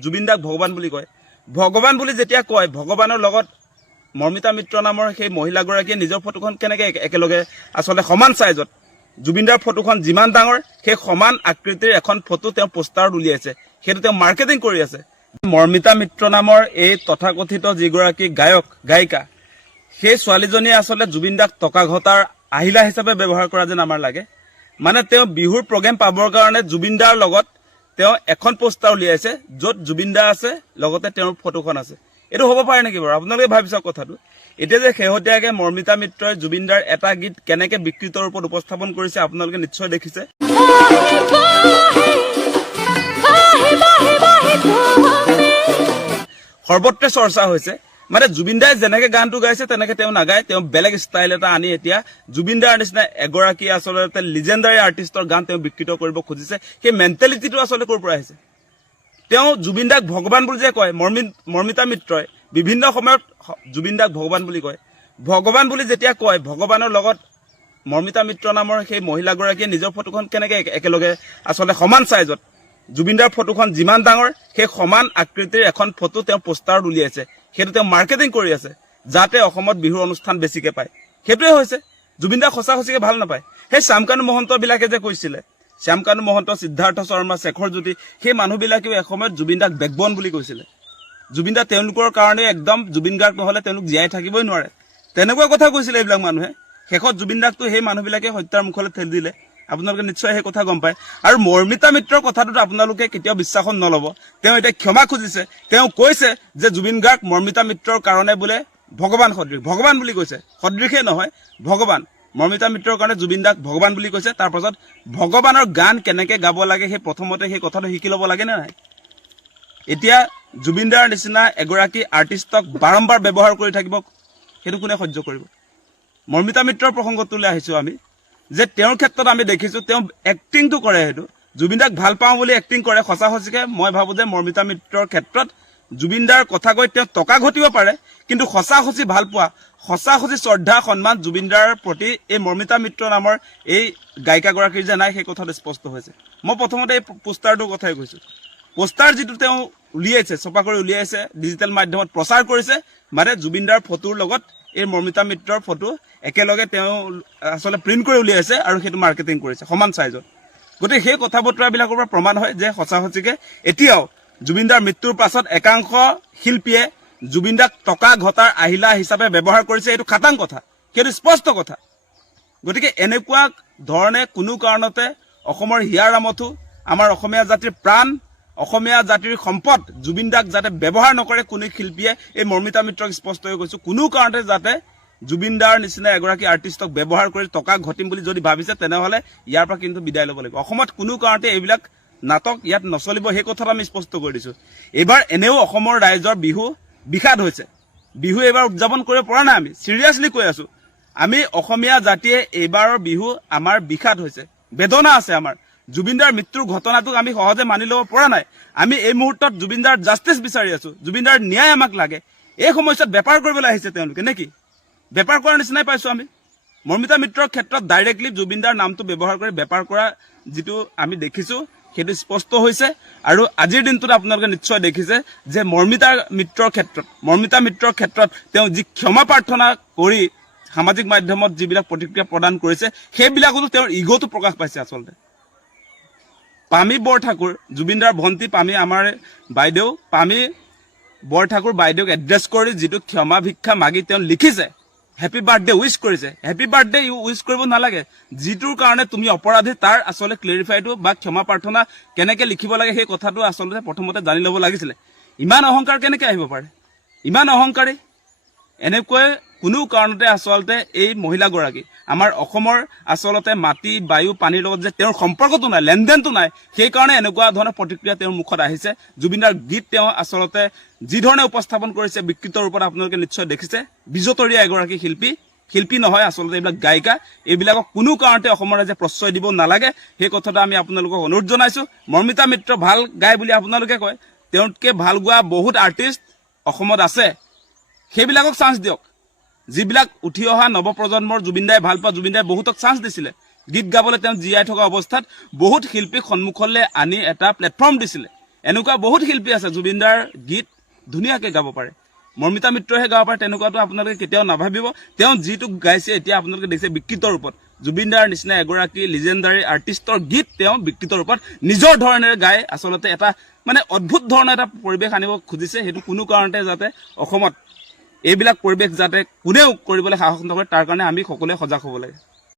জুবিন দাক ভগৱান বুলি কয় ভগৱান বুলি যেতিয়া কয় ভগৱানৰ লগত মৰ্মিতা মিত্ৰ নামৰ সেই মহিলাগৰাকীয়ে নিজৰ ফটোখন কেনেকৈ একেলগে আচলতে সমান চাইজত জুবিন দাৰ ফটোখন যিমান ডাঙৰ সেই সমান আকৃতিৰ এখন ফটো তেওঁ পোষ্টাৰত উলিয়াইছে সেইটো তেওঁ মাৰ্কেটিং কৰি আছে মৰ্মিতা মিত্ৰ নামৰ এই তথাকথিত যিগৰাকী গায়ক গায়িকা সেই ছোৱালীজনীয়ে আচলতে জুবিন দাক টকা ঘটাৰ আহিলা হিচাপে ব্যৱহাৰ কৰা যেন আমাৰ লাগে মানে তেওঁ বিহুৰ প্ৰগ্ৰেম পাবৰ কাৰণে জুবিন দাৰ লগত তেওঁ এখন পোষ্টাৰ উলিয়াইছে য'ত জুবিন দা আছে লগতে তেওঁৰ ফটোখন আছে এইটো হ'ব পাৰে নেকি বাৰু আপোনালোকে ভাবি চাওক কথাটো এতিয়া যে শেহতীয়াকৈ মৰ্মিতা মিত্ৰই জুবিন দাৰ এটা গীত কেনেকৈ বিকৃত ৰূপত উপস্থাপন কৰিছে আপোনালোকে নিশ্চয় দেখিছে সৰ্বত্ৰে চৰ্চা হৈছে মানে জুবিন দাই যেনেকে গানটো গাইছে তেনেকে তেওঁ নাগায় তেওঁ বেলেগ ষ্টাইল এটা আনি এতিয়া জুবিন দাৰ নিচিনা এগৰাকী আচলতে লিজেণ্ডাৰী আৰ্টিষ্টৰ গান তেওঁ বিকৃত কৰিব খুজিছে সেই মেণ্টেলিটিটো আচলতে ক'ৰ পৰা আহিছে তেওঁ জুবিন দাক ভগৱান বুলি যে কয় মৰ্মিতা মিত্ৰই বিভিন্ন সময়ত জুবিন দাক ভগৱান বুলি কয় ভগৱান বুলি যেতিয়া কয় ভগৱানৰ লগত মৰ্মিতা মিত্ৰ নামৰ সেই মহিলাগৰাকীয়ে নিজৰ ফটোখন কেনেকৈ একেলগে আচলতে সমান চাইজত জুবিন দাৰ ফটোখন যিমান ডাঙৰ সেই সমান আকৃতিৰ এখন ফটো তেওঁ পোষ্টাৰত উলিয়াইছে সেইটো তেওঁ মাৰ্কেটিং কৰি আছে যাতে অসমত বিহুৰ অনুষ্ঠান বেছিকৈ পায় সেইটোৱে হৈছে জুবিন দাক সঁচাকৈ ভাল নাপায় সেই শ্যামকানু মহন্তবিলাকে যে কৈছিলে শ্যামকানু মহন্ত সিদ্ধাৰ্থ শৰ্মা শেখৰ জ্যোতি সেই মানুহবিলাকেও এসময়ত জুবিন দাক বেকবন বুলি কৈছিলে জুবিন দা তেওঁলোকৰ কাৰণে একদম জুবিন গাৰ্গ নহ'লে তেওঁলোক জীয়াই থাকিবই নোৱাৰে তেনেকুৱা কথা কৈছিলে এইবিলাক মানুহে শেষত জুবিন দাকটো সেই মানুহবিলাকে হত্যাৰ মুখলৈ ঠেলি দিলে আপোনালোকে নিশ্চয় সেই কথা গম পায় আৰু মৰ্মিতা মিত্ৰৰ কথাটোত আপোনালোকে কেতিয়াও বিশ্বাসত নল'ব তেওঁ এতিয়া ক্ষমা খুজিছে তেওঁ কৈছে যে জুবিন গাৰ্গ মৰ্মিতা মিত্ৰৰ কাৰণে বোলে ভগৱান সদৃশ ভগৱান বুলি কৈছে সদৃশে নহয় ভগৱান মৰ্মিতা মিত্ৰৰ কাৰণে জুবিন দাক ভগৱান বুলি কৈছে তাৰ পাছত ভগৱানৰ গান কেনেকৈ গাব লাগে সেই প্ৰথমতে সেই কথাটো শিকি ল'ব লাগে নে নাই এতিয়া জুবিন দাৰ নিচিনা এগৰাকী আৰ্টিষ্টক বাৰম্বাৰ ব্যৱহাৰ কৰি থাকিব সেইটো কোনে সহ্য কৰিব মৰ্মিতা মিত্ৰৰ প্ৰসংগটোলৈ আহিছোঁ আমি যে তেওঁৰ ক্ষেত্ৰত আমি দেখিছোঁ তেওঁ এক্টিংটো কৰে সেইটো জুবিন দাক ভাল পাওঁ বুলি এক্টিং কৰে সঁচাকৈ মই ভাবোঁ যে মৰ্মিতা মিত্ৰৰ ক্ষেত্ৰত জুবিন দাৰ কথা কৈ তেওঁ টকা ঘটিব পাৰে কিন্তু সঁচি ভাল পোৱা সঁচি শ্ৰদ্ধা সন্মান জুবিন দাৰ প্ৰতি এই মৰ্মিতা মিত্ৰ নামৰ এই গায়িকাগৰাকীৰ যে নাই সেই কথাটো স্পষ্ট হৈছে মই প্ৰথমতে এই পোষ্টাৰটোৰ কথাই কৈছোঁ পোষ্টাৰ যিটো তেওঁ উলিয়াইছে ছপা কৰি উলিয়াইছে ডিজিটেল মাধ্যমত প্ৰচাৰ কৰিছে মানে জুবিন দাৰ ফটোৰ লগত এই মৰ্মিতা মিত্ৰৰ ফটো একেলগে তেওঁ আচলতে প্ৰিণ্ট কৰি উলিয়াইছে আৰু সেইটো মাৰ্কেটিং কৰিছে সমান চাইজত গতিকে সেই কথা বতৰাবিলাকৰ পৰা প্ৰমাণ হয় যে সঁচাকৈ এতিয়াও জুবিন দাৰ মৃত্যুৰ পাছত একাংশ শিল্পীয়ে জুবিন দাক টকা ঘটাৰ আহিলা হিচাপে ব্যৱহাৰ কৰিছে এইটো খাটাং কথা সেইটো স্পষ্ট কথা গতিকে এনেকুৱা ধৰণে কোনো কাৰণতে অসমৰ হিয়াৰ আমঠু আমাৰ অসমীয়া জাতিৰ প্ৰাণ অসমীয়া জাতিৰ সম্পদ জুবিন দাক যাতে ব্যৱহাৰ নকৰে কোনো শিল্পীয়ে এই মৰ্মিতা মিত্ৰক স্পষ্ট হৈ কৈছোঁ কোনো কাৰণতে যাতে জুবিন দাৰ নিচিনা এগৰাকী আৰ্টিষ্টক ব্যৱহাৰ কৰি টকা ঘটিম বুলি যদি ভাবিছে তেনেহ'লে ইয়াৰ পৰা কিন্তু বিদায় ল'ব লাগিব অসমত কোনো কাৰণতে এইবিলাক নাটক ইয়াত নচলিব সেই কথাটো আমি স্পষ্ট কৰি দিছোঁ এইবাৰ এনেও অসমৰ ৰাইজৰ বিহু বিষাদ হৈছে বিহু এইবাৰ উদযাপন কৰিব পৰা নাই আমি চিৰিয়াছলি কৈ আছোঁ আমি অসমীয়া জাতিয়ে এইবাৰৰ বিহু আমাৰ বিষাদ হৈছে বেদনা আছে আমাৰ জুবিন দাৰ মৃত্যুৰ ঘটনাটোক আমি সহজে মানি ল'ব পৰা নাই আমি এই মুহূৰ্তত জুবিন দাৰ জাষ্টিছ বিচাৰি আছোঁ জুবিন দাৰ ন্যায় আমাক লাগে এই সময়ছোৱাত বেপাৰ কৰিবলৈ আহিছে তেওঁলোকে নেকি বেপাৰ কৰাৰ নিচিনাই পাইছোঁ আমি মৰ্মিতা মিত্ৰৰ ক্ষেত্ৰত ডাইৰেক্টলি জুবিন দাৰ নামটো ব্যৱহাৰ কৰি বেপাৰ কৰা যিটো আমি দেখিছোঁ সেইটো স্পষ্ট হৈছে আৰু আজিৰ দিনটোত আপোনালোকে নিশ্চয় দেখিছে যে মৰ্মিতা মিত্ৰৰ ক্ষেত্ৰত তেওঁ যি ক্ষমা প্ৰাৰ্থনা কৰি সামাজিক মাধ্যমত যিবিলাক প্ৰতিক্ৰিয়া প্ৰদান কৰিছে সেইবিলাকতো তেওঁৰ ইগ'টো প্ৰকাশ পাইছে আচলতে পামী বৰঠাকুৰ জুবিন দাৰ ভণ্টি পামী আমাৰ বাইদেউ পামী বৰঠাকুৰ বাইদেউক এড্ৰেছ কৰি যিটো ক্ষমা ভিক্ষা মাগি তেওঁ লিখিছে হেপী বাৰ্থডে উইচ কৰিছে হেপী বাৰ্থডে উইচ কৰিব নালাগে যিটোৰ কাৰণে তুমি অপৰাধী তাৰ আচলতে ক্লেৰিফাইটো বা ক্ষমা প্ৰাৰ্থনা কেনেকৈ লিখিব লাগে সেই কথাটো আচলতে প্ৰথমতে জানি ল'ব লাগিছিলে ইমান অহংকাৰ কেনেকৈ আহিব পাৰে ইমান অহংকাৰী এনেকৈ কোনো কাৰণতে আচলতে এই মহিলাগৰাকী আমাৰ অসমৰ আচলতে মাটি বায়ু পানীৰ লগত যে তেওঁৰ সম্পৰ্কটো নাই লেনদেনটো নাই সেইকাৰণে এনেকুৱা ধৰণৰ প্ৰতিক্ৰিয়া তেওঁৰ মুখত আহিছে জুবিন দাৰ গীত তেওঁ আচলতে যি ধৰণে উপস্থাপন কৰিছে বিকৃত ৰূপত আপোনালোকে নিশ্চয় দেখিছে বিজতৰীয়া এগৰাকী শিল্পী নহয় আচলতে এইবিলাক গায়িকা এইবিলাকক কোনো কাৰণতে অসমৰ ৰাইজে প্ৰশ্ৰয় দিব নালাগে সেই কথাটো আমি আপোনালোকক অনুৰোধ জনাইছোঁ মৰ্মিতা মিত্ৰ ভাল গায় বুলি আপোনালোকে কয় তেওঁতকৈ ভাল গোৱা বহুত আৰ্টিষ্ট অসমত আছে সেইবিলাকক চান্স দিয়ক যিবিলাক উঠি অহা নৱপ্ৰজন্মৰ জুবিন দাই ভাল পোৱা জুবিন দাই বহুতক চান্স দিছিলে গীত গাবলৈ তেওঁ জীয়াই থকা অৱস্থাত বহুত শিল্পীক সন্মুখলৈ আনি এটা প্লেটফৰ্ম দিছিলে এনেকুৱা বহুত শিল্পী আছে জুবিনদাৰ গীত ধুনীয়াকৈ গাব পাৰে মৰ্মিতা মিত্ৰহে গাব পাৰে তেনেকুৱাটো আপোনালোকে কেতিয়াও নাভাবিব তেওঁ যিটো গাইছে এতিয়া আপোনালোকে দেখিছে বিকৃত ৰূপত জুবিনদাৰ নিচিনা এগৰাকী লিজেণ্ডাৰী আৰ্টিষ্টৰ গীত তেওঁ বিকৃত ৰূপত নিজৰ ধৰণেৰে গাই আচলতে এটা মানে অদ্ভুত ধৰণৰ এটা পৰিৱেশ আনিব খুজিছে সেইটো কোনো কাৰণতে যাতে অসমত এইবিলাক পৰিৱেশ যাতে কোনেও কৰিবলৈ সাহস নকৰে তাৰ কাৰণে আমি সকলোৱে সজাগ হ'ব লাগে